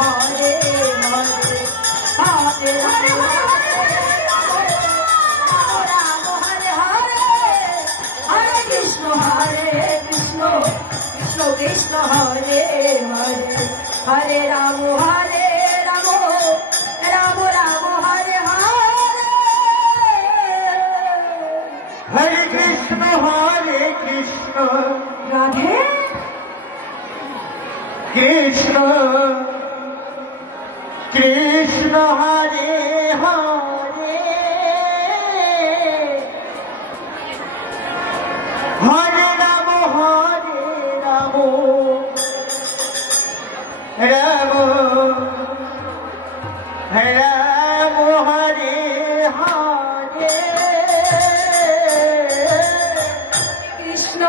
Hare Hare Hare Ram Hare Hare Hare Krishna Krishna Krishna Hare Hare Hare Ram Ram Ram Hare Hare Hare Krishna Radhe Krishna Krishna Hare Hare Hare Ram Ram Ram Hare Hare Krishna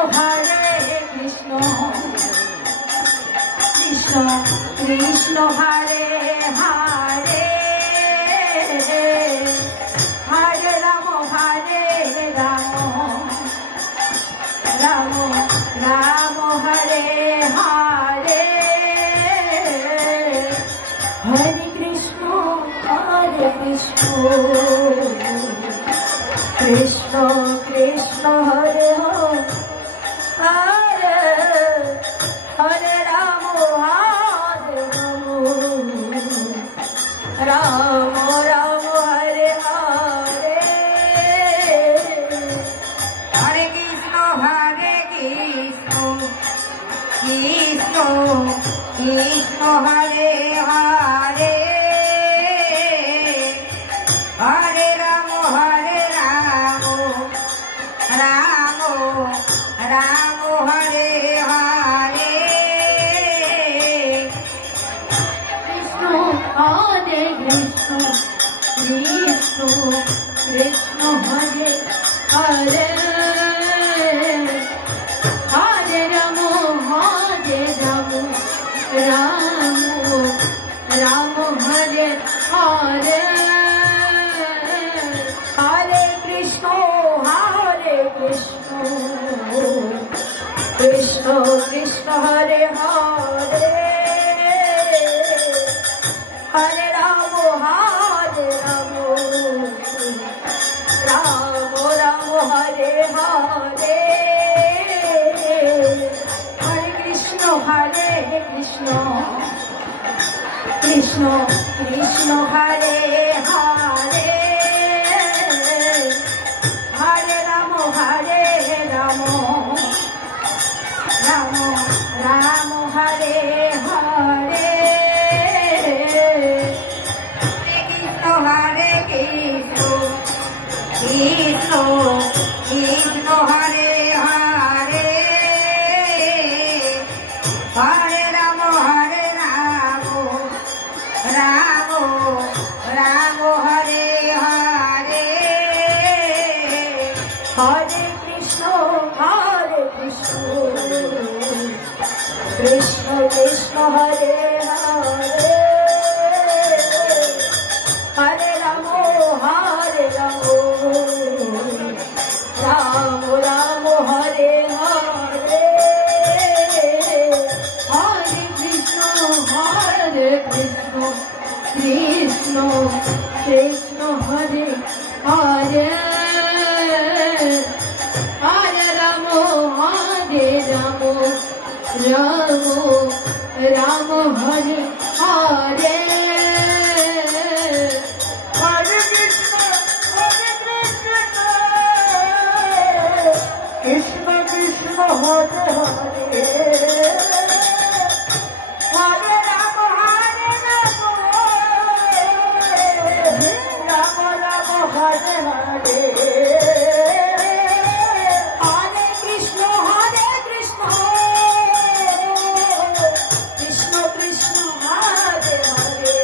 Krishna Krishna Krishna Hare Hare Hare Ram Ram Ram Hare Hare Hare Krishna Krishna Krishna Hare Hare Hare Ram Ram Ram Hare Hare Hare Krishna Krishna Krishna Hare Hare Hare Ram Ram Ram Hare Hare Krishna Krishna Krishna Hare Hare Hare Ram Ram Hare Hare Hare Krishna Krishna Krishna Hare Hare Hare Ram Ram Hare Hare Hare Krishna Krishna Krishna Hare Hare Hare Ram Ram Ram Hare Hare Krishna Krishna Hare Hare Hare Ram Ram Hare Hare Hare Krishna Krishna Krishna Hare Hare Hare Ram Ram Hare Hare Hare Krishna Krishna Krishna Hare Hare Hare Ram Ram Hare Hare Hare Krishna Krishna Krishna Hare Hare Hare Ram Ram Hare Hare Hare Krishna Krishna Krishna Hare Hare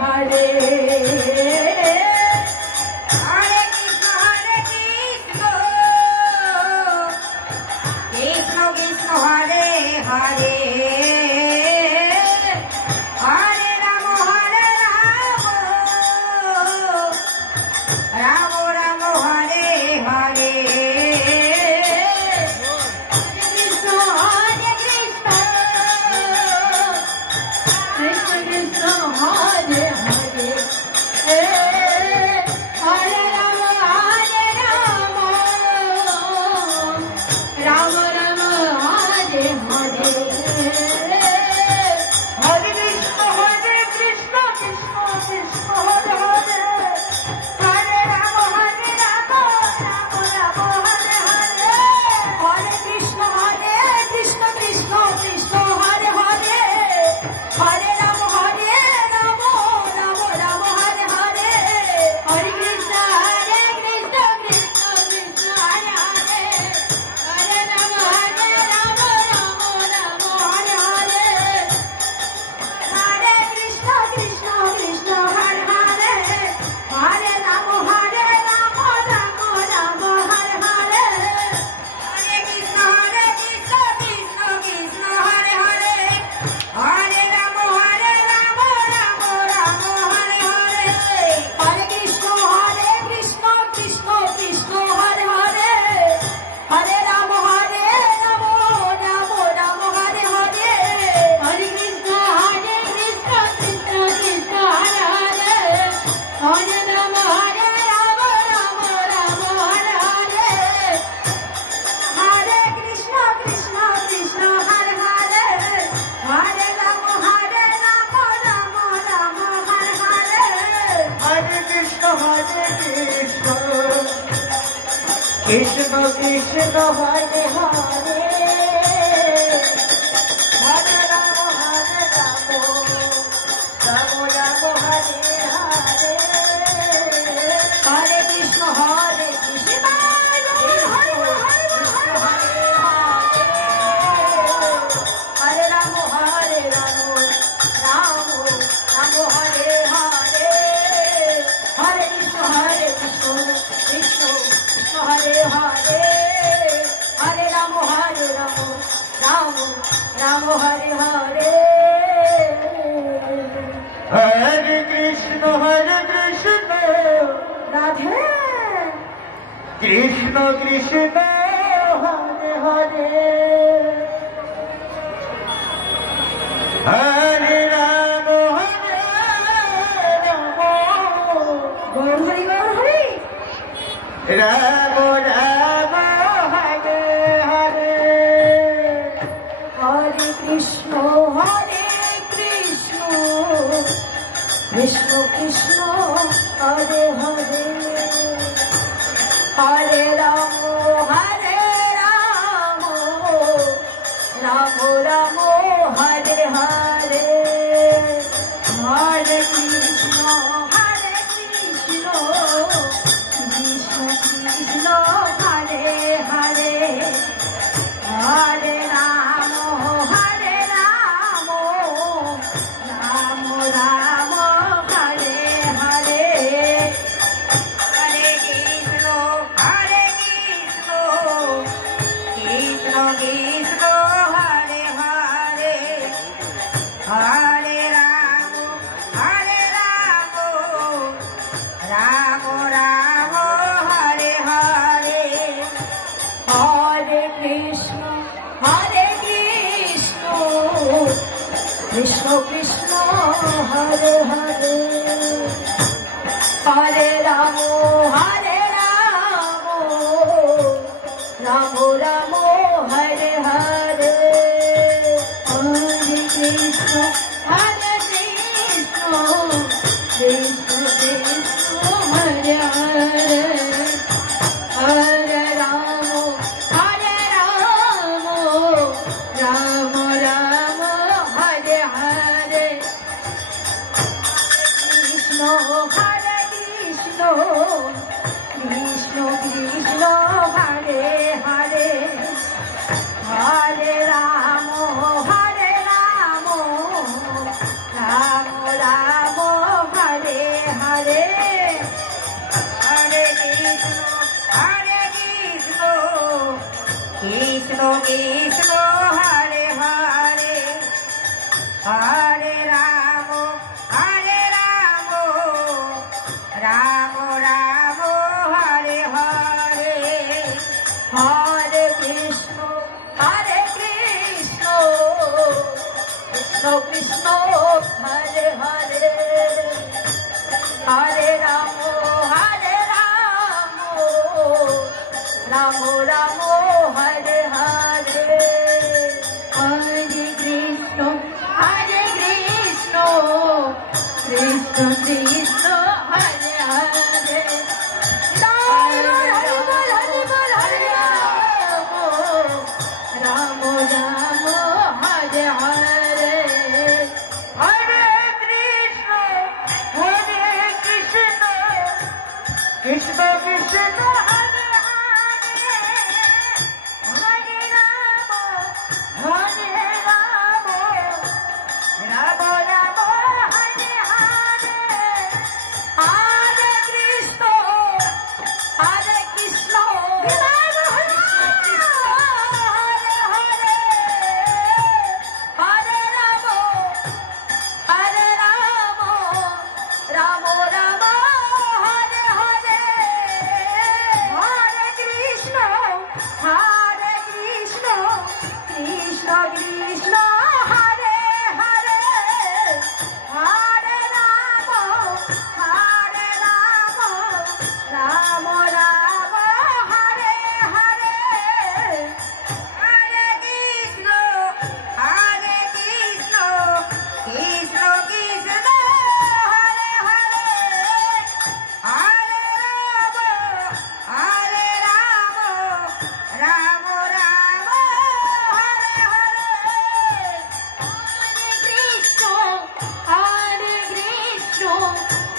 Hare Hare Krishna, Krishna Krishna, Hare Hare, Hare Rama, Rama Rama, Hare Hare. Krishna Krishna Hare Hare Hare Rama Rama Rama Hare Hare Hare Krishna, Krishna Krishna, Hare Hare, Hare Rama, Rama Hare Hare. Hare Krishna Krishna Krishna Hare Hare Hare Rama Rama Rama Hare Hare Hare Krishna Krishna Krishna Hare Hare Hare Rama Rama Rama Hare Hare Hare Krishna Krishna Hare Hare Hare Rama Rama Rama Hare Hare Hare Krishna Krishna Krishna, Hare Hare, Hare Rama Rama Hare Hare. Hare Krishna Krishna Krishna Hare Hare Hare Rama Rama Rama Hare Hare Hare Krishna Krishna Krishna Hare Hare Hare Rama Rama Rama Hare Hare Hare Krishna Krishna Hare Hare Hare Rama Rama Hare Hare Hare Krishna, Krishna Krishna, Hare Hare, Hare Rama, Rama Rama, Hare Hare. Hare Krishna Hare Krishna Hare Rama Hare Rama Rama Rama Hare Hare Hare Krishna Krishna Krishna Hare Hare Hare Rama Rama Rama Hare Hare Hare Krishna, Radhe Krishna Krishna, Hare Hare, Hare Rama, Gaur Hari Gaur Hari Rama Rama, Hare Hare. Hare Krishna Krishna Krishna Hare Hare Hare Rama Rama Rama Hare Hare Hare Krishna Krishna Krishna Hare Hare Hare Rama Rama Rama Hare Hare Hare Krishna, Krishna Krishna, Hare Hare, Hare Rama, Rama Rama, Hare Hare. Hare Krishna Krishna Krishna Hare Hare Hare Rama Rama Rama Hare Hare Hare Krishna Krishna Krishna Hare Hare Hare Rama Rama Rama Hare Hare Krishna Krishna Krishna Hare Hare Hare Rama Rama Rama Hare Hare Krishna Krishna Krishna Hare Hare Hare Ram Ram Ram Hare Hare Hare Krishna Krishna Krishna Hare Hare Hare Ram Ram Ram Hare Hare Hare Krishna Krishna Krishna Hare Hare Ram Ram Hare Hare Hare Krishna Krishna Krishna Hare Hare Hare Ram Ram Ram Hare Hare Hare Krishna Krishna Hare Hare Ram Ram Ram Hare Hare Hare Krishna Krishna Krishna Hare Hare Hare Ram Ram Ram Hare Hare Hare Krishna Krishna Krishna Hare Hare Hare Ram Ram Ram Hare Hare Krishna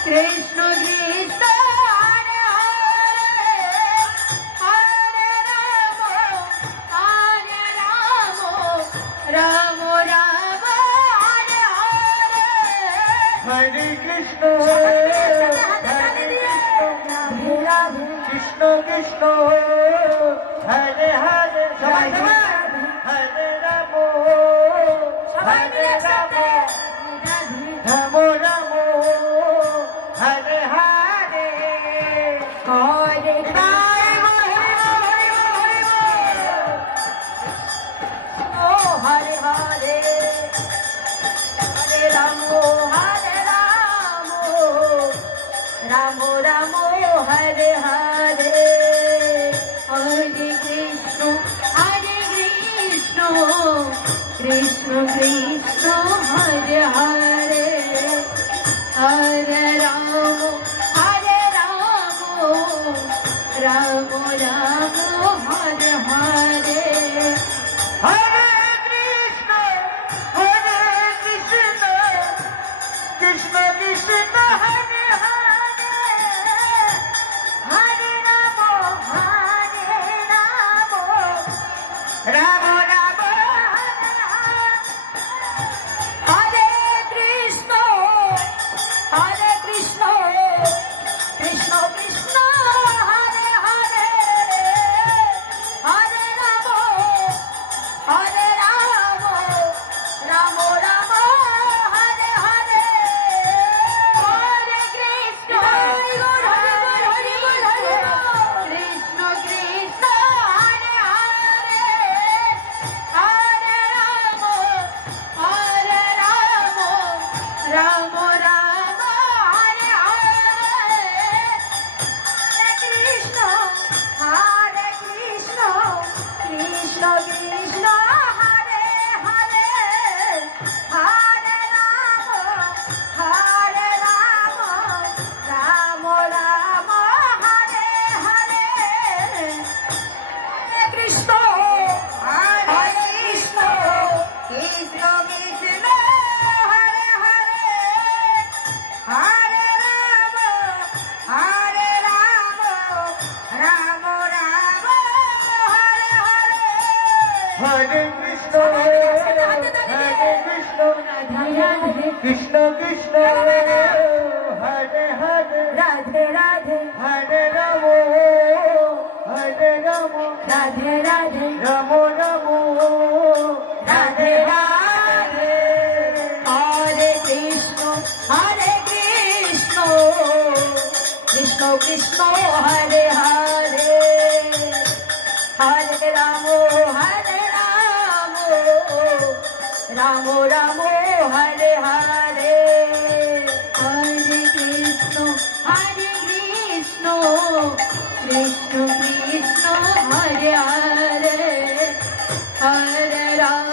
Krishna Krishna Hare Hare Hare Ram Ram Ram Hare Hare Hare Krishna Krishna Krishna Hare Hare Hare Ram Ram Ram Hare Hare Hare ও হরে হরে হরে রাম রাম রাম হরে হরে হরে কৃষ্ণ কৃষ্ণ কৃষ্ণ হরে হরে হরে রাম রাম রাম হরে হরে হরে কৃষ্ণ কৃষ্ণ কৃষ্ণ হরে হরে হরে রাম রাম রাম হরে কৃষ্ণ কৃষ্ণ কৃষ্ণ হরে হরে হরে রাম রাম রাম হরে হরে হরে কৃষ্ণ কৃষ্ণ কৃষ্ণ হরে হরে হরে রাম রাম রাম হরে হরে কৃষ্ণ কৃষ্ণ কৃষ্ণ হরে হরে হরে রাম রাম রাম হরে হরে কৃষ্ণ কৃষ্ণ কৃষ্ণ কৃষ্ণ হরে হরে হরে রাম রাম রাম হরে হরে হরে কৃষ্ণ কৃষ্ণ কৃষ্ণ কৃষ্ণ হরে হরে राधे राधे हरे रामो हरे रामो राधे राधे रामो रामो राधे राधे हरे कृष्ण कृष्ण कृष्ण हरे हरे हरे रामो राम राम हरे हरे हरे कृष्ण कृष्ण कृष्ण हरे हरे हरे राम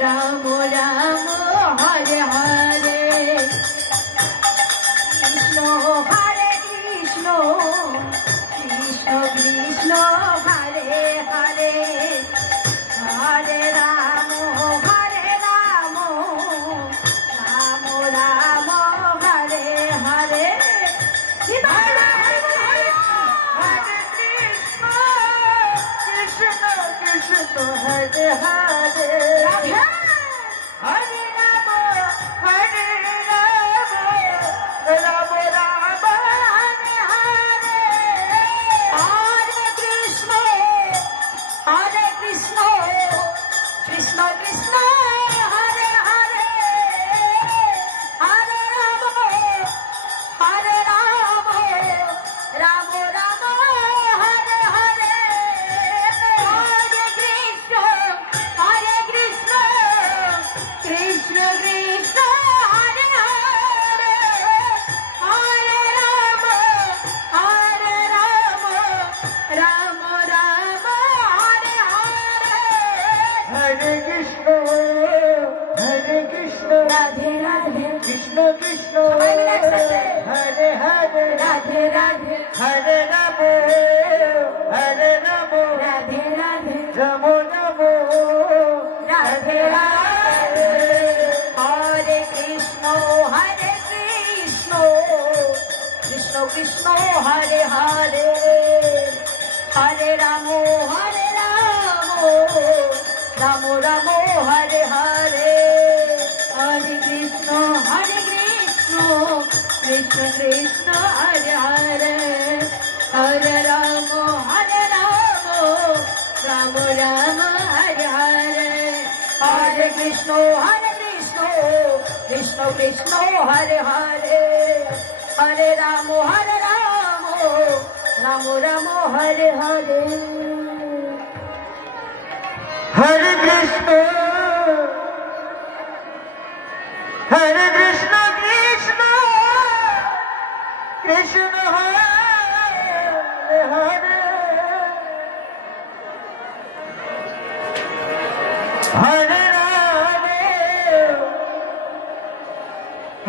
राम राम हरे हरे कृष्ण कृष्ण कृष्ण हरे हरे हरे राम राम राम हरे हरे कृष्ण कृष्ण हरे हरे हरे राम राम राम हरे हरे हरे कृष्ण कृष्ण कृष्ण हरे हरे हरे राम राम राम हरे हरे हरे कृष्ण कृष्ण कृष्ण हरे हरे हरे राम राम राम हरे हरे हरे कृष्ण राधे राधे कृष्ण कृष्ण हरे हरे राधे राधे हरे राम राधे राधे राम राम राधे राधे हरे कृष्ण कृष्ण कृष्ण हरे हरे हरे राम राम राम हरे हरे हरे कृष्ण कृष्ण कृष्ण हरे हरे हरे राम राम राम हरे हरे हरे कृष्ण कृष्ण कृष्ण हरे हरे हरे राम राम राम हरे हरे हरे कृष्ण कृष्ण कृष्ण हरे हरे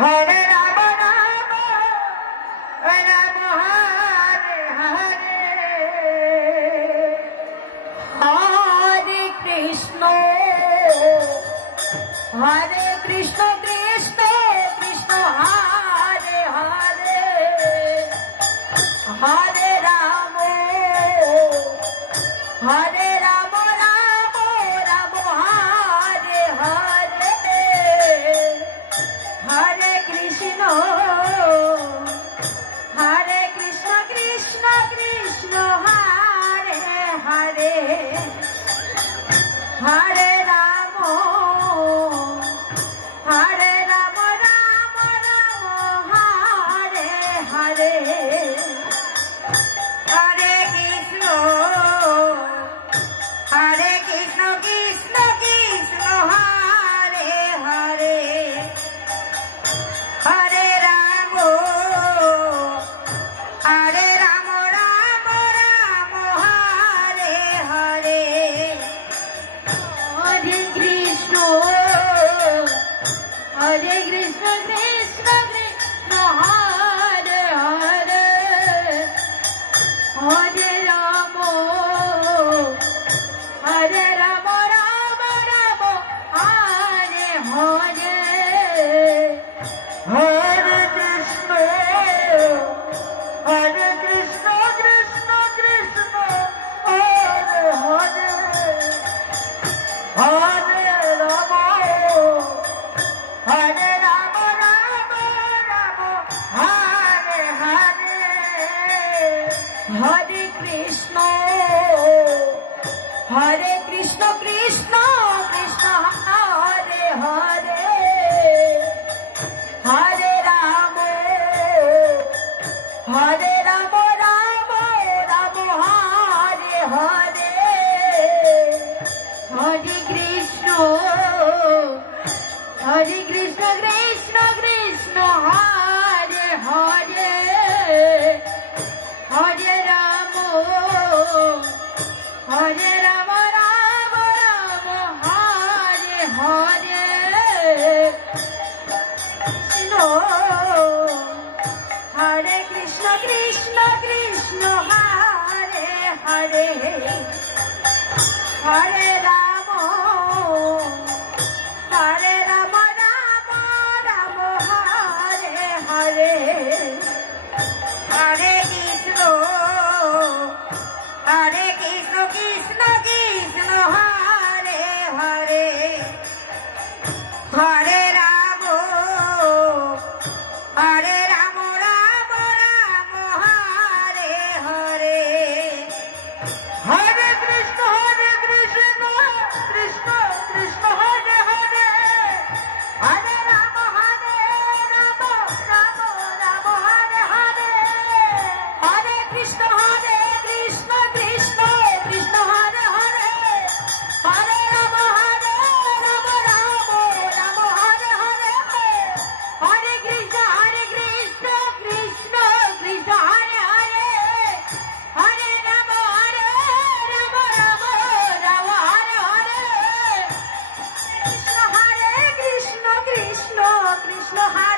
हरे राम राम हरे हरे हरे कृष्ण कृष्ण कृष्ण हरे हरे हरे राम राम राम हरे हरे हरे कृष्ण कृष्ण कृष्ण हरे हरे हरे राम राम हरे हरे हरे कृष्ण कृष्ण कृष्ण हरे हरे हरे राम राम हरे हरे हरे कृष्ण कृष्ण कृष्ण हरे हरे हरे राम राम राम हरे हरे हरे कृष्ण कृष्ण कृष्ण हरे हरे हरे राम राम কৃষ্ণ কৃষ্ণ হরে হরে হরে রাম রাম রাম হরে হরে হরে কৃষ্ণ কৃষ্ণ কৃষ্ণ হরে হরে হরে রাম রাম রাম হরে হরে হরে কৃষ্ণ কৃষ্ণ কৃষ্ণ হরে হরে হরে রাম রাম রাম হরে হরে হরে কৃষ্ণ কৃষ্ণ কৃষ্ণ হরে হরে হরে রাম রাম রাম হরে হরে হরে কৃষ্ণ কৃষ্ণ কৃষ্ণ হরে হরে হরে রাম রাম রাম হরে হরে কৃষ্ণ কৃষ্ণ কৃষ্ণ হরে